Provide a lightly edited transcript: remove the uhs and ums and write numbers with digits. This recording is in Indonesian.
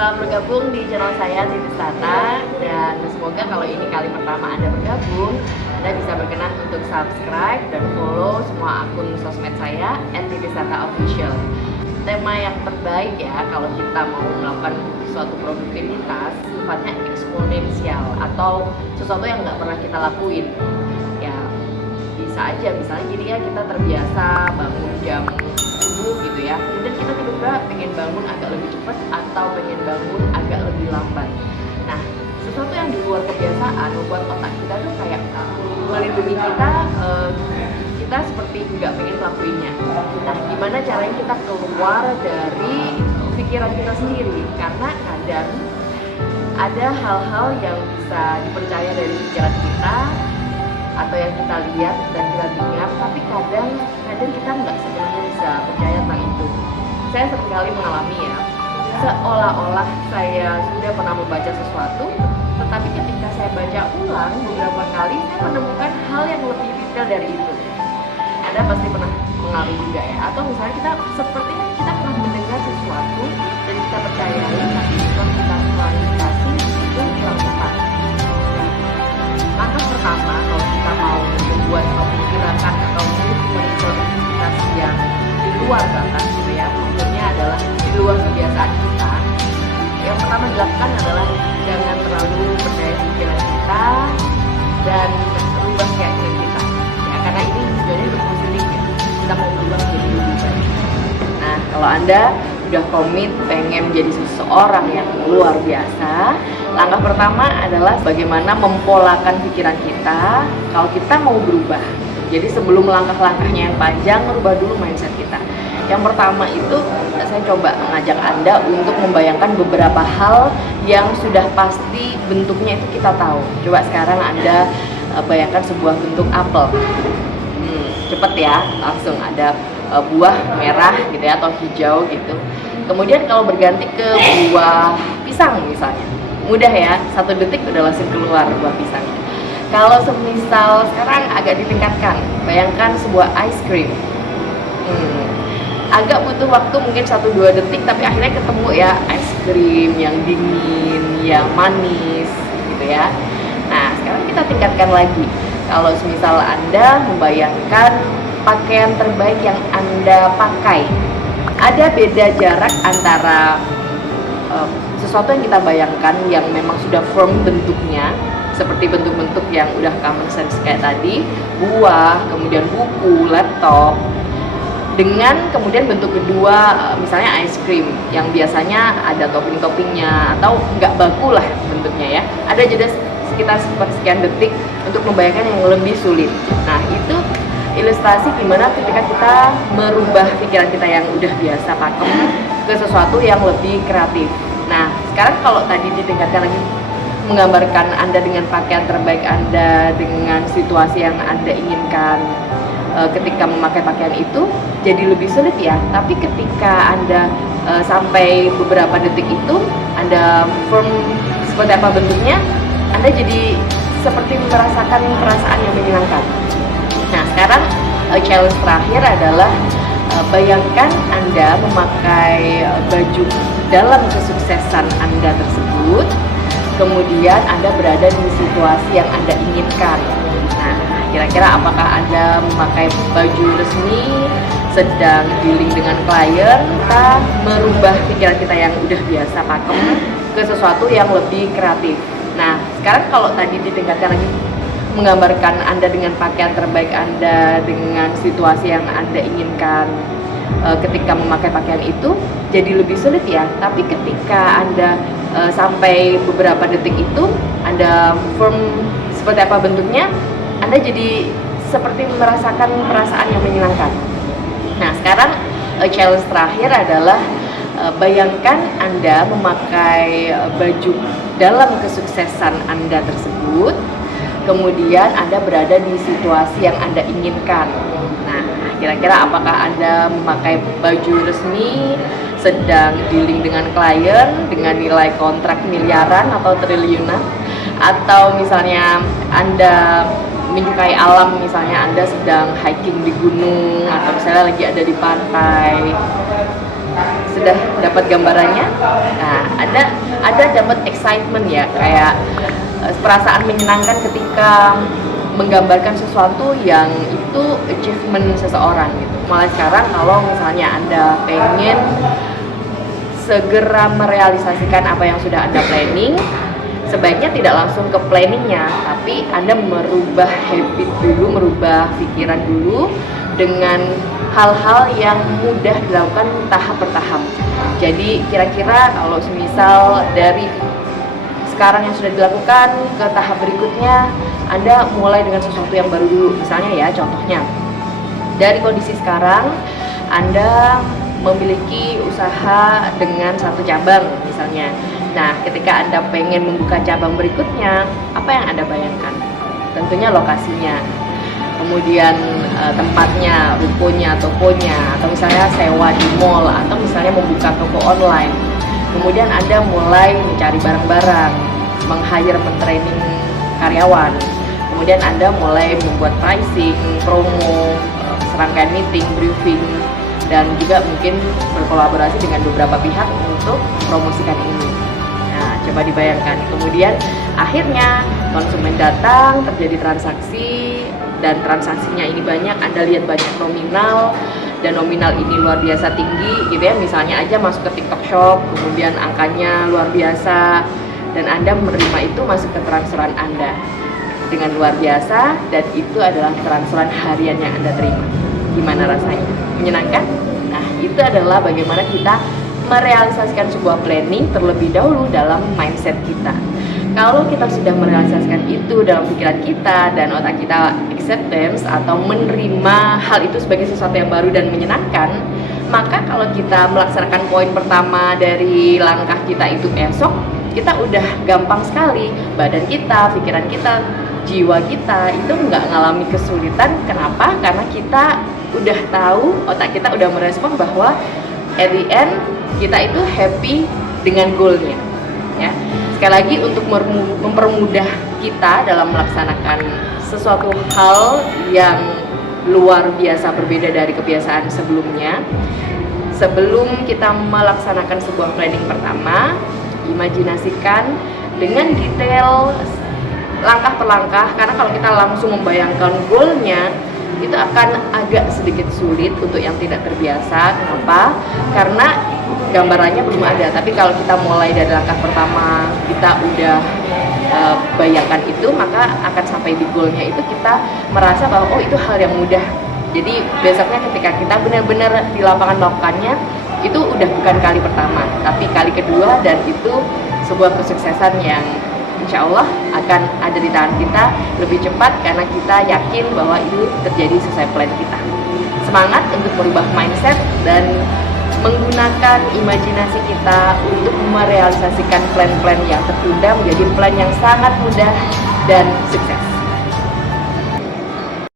Selamat bergabung di channel saya Titis Tata, dan semoga kalau ini kali pertama Anda bergabung, Anda bisa berkenan untuk subscribe dan follow semua akun sosmed saya @titistata_official. Tema yang terbaik ya kalau kita mau melakukan suatu produktivitas sifatnya eksponensial atau sesuatu yang nggak pernah kita lakuin. Ya bisa aja misalnya gini ya, kita terbiasa bangun jam gitu ya, kemudian kita tiba-tiba pengen bangun agak lebih cepat atau pengen bangun agak lebih lambat. Nah, sesuatu yang di luar kebiasaan membuat otak kita tuh kayak melindungi kita seperti nggak pengen ngelakuinnya. Nah, gimana caranya kita keluar dari pikiran kita sendiri? Karena kadang ada hal-hal yang bisa dipercaya dari pikiran kita atau yang kita lihat dan kita dengar, tapi kadang kita nggak sebenarnya bisa percaya tentang itu. Saya seringkali mengalami ya, seolah-olah saya sudah pernah membaca sesuatu, tetapi ketika saya baca ulang beberapa kali, saya menemukan hal yang lebih detail dari itu. Anda pasti pernah mengalami juga ya, atau misalnya sepertinya kita pernah mendengar sesuatu dan kita percayai, tapi setelah kita klarifikasi itu kurang tepat. Langkah pertama kalau kita mau membuat suatu gerakan atau produktivitas yang di luar batas gitu ya, maksudnya adalah di luar kebiasaan kita, yang pertama dilakukan adalah jangan terlalu percaya pikiran kita dan rubah keyakinan kita ya, karena ini tujuannya untuk positif ya, kita mau berubah menjadi lebih baik. Nah, kalau Anda udah komit pengen menjadi seseorang yang luar biasa, langkah pertama adalah bagaimana mempolakan pikiran kita kalau kita mau berubah. Jadi sebelum langkah-langkahnya yang panjang, rubah dulu mindset kita. Yang pertama itu saya coba mengajak Anda untuk membayangkan beberapa hal yang sudah pasti bentuknya itu kita tahu. Coba sekarang Anda bayangkan sebuah bentuk apel. Cepet ya, langsung ada buah merah gitu ya, atau hijau gitu. Kemudian kalau berganti ke buah pisang misalnya, mudah ya, 1 detik udah langsung keluar buah pisangnya. Kalau semisal sekarang agak ditingkatkan, bayangkan sebuah ice cream. Agak butuh waktu mungkin 1-2 detik, tapi akhirnya ketemu ya ice cream yang dingin, yang manis gitu ya. Nah, sekarang kita tingkatkan lagi. Kalau semisal Anda membayangkan pakaian terbaik yang Anda pakai, ada beda jarak antara sesuatu yang kita bayangkan yang memang sudah firm bentuknya, seperti bentuk-bentuk yang udah common sense kayak tadi, buah, kemudian buku, laptop, dengan kemudian bentuk kedua misalnya ice cream yang biasanya ada topping-toppingnya atau nggak baku lah bentuknya ya, ada jeda sekitar sekian detik untuk membayangkan yang lebih sulit. Nah, itu ilustrasi gimana ketika kita merubah pikiran kita yang udah biasa pakem ke sesuatu yang lebih kreatif. Nah, sekarang kalau tadi ditingkatkan lagi, menggambarkan Anda dengan pakaian terbaik Anda, dengan situasi yang Anda inginkan ketika memakai pakaian itu, jadi lebih sulit ya. Tapi ketika Anda sampai beberapa detik itu, Anda firm seperti apa bentuknya, Anda jadi seperti merasakan perasaan yang menyenangkan. Nah, sekarang challenge terakhir adalah bayangkan Anda memakai baju dalam kesuksesan Anda tersebut, kemudian Anda berada di situasi yang Anda inginkan. Nah, kira-kira apakah Anda memakai baju resmi, sedang dealing dengan klien, kita merubah pikiran kita yang udah biasa pakem ke sesuatu yang lebih kreatif. Nah, sekarang kalau tadi ditingkatkan lagi, menggambarkan Anda dengan pakaian terbaik Anda, dengan situasi yang Anda inginkan ketika memakai pakaian itu, jadi lebih sulit ya. Tapi ketika Anda sampai beberapa detik itu, Anda firm seperti apa bentuknya, Anda jadi seperti merasakan perasaan yang menyenangkan. Nah, sekarang challenge terakhir adalah bayangkan Anda memakai baju dalam kesuksesan Anda tersebut, kemudian Anda berada di situasi yang Anda inginkan. Nah, kira-kira apakah Anda memakai baju resmi, sedang dealing dengan klien dengan nilai kontrak miliaran atau triliunan, atau misalnya Anda menyukai alam, misalnya Anda sedang hiking di gunung atau misalnya lagi ada di pantai, sudah dapat gambarannya. Nah, ada dapat excitement ya, kayak perasaan menyenangkan ketika menggambarkan sesuatu yang itu achievement seseorang gitu. Mulai sekarang kalau misalnya Anda pengen segera merealisasikan apa yang sudah Anda planning, sebaiknya tidak langsung ke planningnya, tapi Anda merubah habit dulu, merubah pikiran dulu dengan hal-hal yang mudah dilakukan tahap per tahap. Jadi kira-kira kalau misal dari sekarang yang sudah dilakukan ke tahap berikutnya, Anda mulai dengan sesuatu yang baru dulu. Misalnya ya, contohnya dari kondisi sekarang Anda memiliki usaha dengan satu cabang misalnya. Nah, ketika Anda pengen membuka cabang berikutnya, apa yang Anda bayangkan? Tentunya lokasinya, kemudian tempatnya, rukonya, tokonya, atau misalnya sewa di mall, atau misalnya membuka toko online. Kemudian Anda mulai mencari barang-barang, meng-hire, men-training karyawan. Kemudian Anda mulai membuat pricing, promo, serangkaian meeting, briefing, dan juga mungkin berkolaborasi dengan beberapa pihak untuk promosikan ini. Nah, coba dibayangkan. Kemudian akhirnya konsumen datang, terjadi transaksi, dan transaksinya ini banyak, Anda lihat banyak nominal, dan nominal ini luar biasa tinggi gitu ya. Misalnya aja masuk ke TikTok Shop, kemudian angkanya luar biasa, dan Anda menerima itu masuk ke transferan Anda dengan luar biasa, dan itu adalah transferan harian yang Anda terima. Gimana rasanya? Menyenangkan? Nah, itu adalah bagaimana kita merealisasikan sebuah planning terlebih dahulu dalam mindset kita. Kalau kita sudah merealisasikan itu dalam pikiran kita dan otak kita acceptance atau menerima hal itu sebagai sesuatu yang baru dan menyenangkan, maka kalau kita melaksanakan poin pertama dari langkah kita itu esok, kita udah gampang sekali. Badan kita, pikiran kita, jiwa kita itu nggak ngalami kesulitan. Kenapa? Karena kita udah tahu, otak kita udah merespon bahwa at the end kita itu happy dengan goalnya ya. Sekali lagi, untuk mempermudah kita dalam melaksanakan sesuatu hal yang luar biasa berbeda dari kebiasaan sebelumnya, sebelum kita melaksanakan sebuah planning pertama, imajinasikan dengan detail langkah per langkah, karena kalau kita langsung membayangkan goalnya itu akan agak sedikit sulit untuk yang tidak terbiasa. Kenapa? Karena gambarannya belum ada. Tapi kalau kita mulai dari langkah pertama, kita udah bayangkan itu, maka akan sampai di goalnya itu kita merasa bahwa oh, itu hal yang mudah. Jadi besoknya ketika kita benar-benar di lapangan melakukannya, itu udah bukan kali pertama, tapi kali kedua, dan itu sebuah kesuksesan yang insya Allah akan ada di tangan kita lebih cepat karena kita yakin bahwa itu terjadi sesuai plan kita. Semangat untuk merubah mindset dan menggunakan imajinasi kita untuk merealisasikan plan-plan yang tertunda menjadi plan yang sangat mudah dan sukses.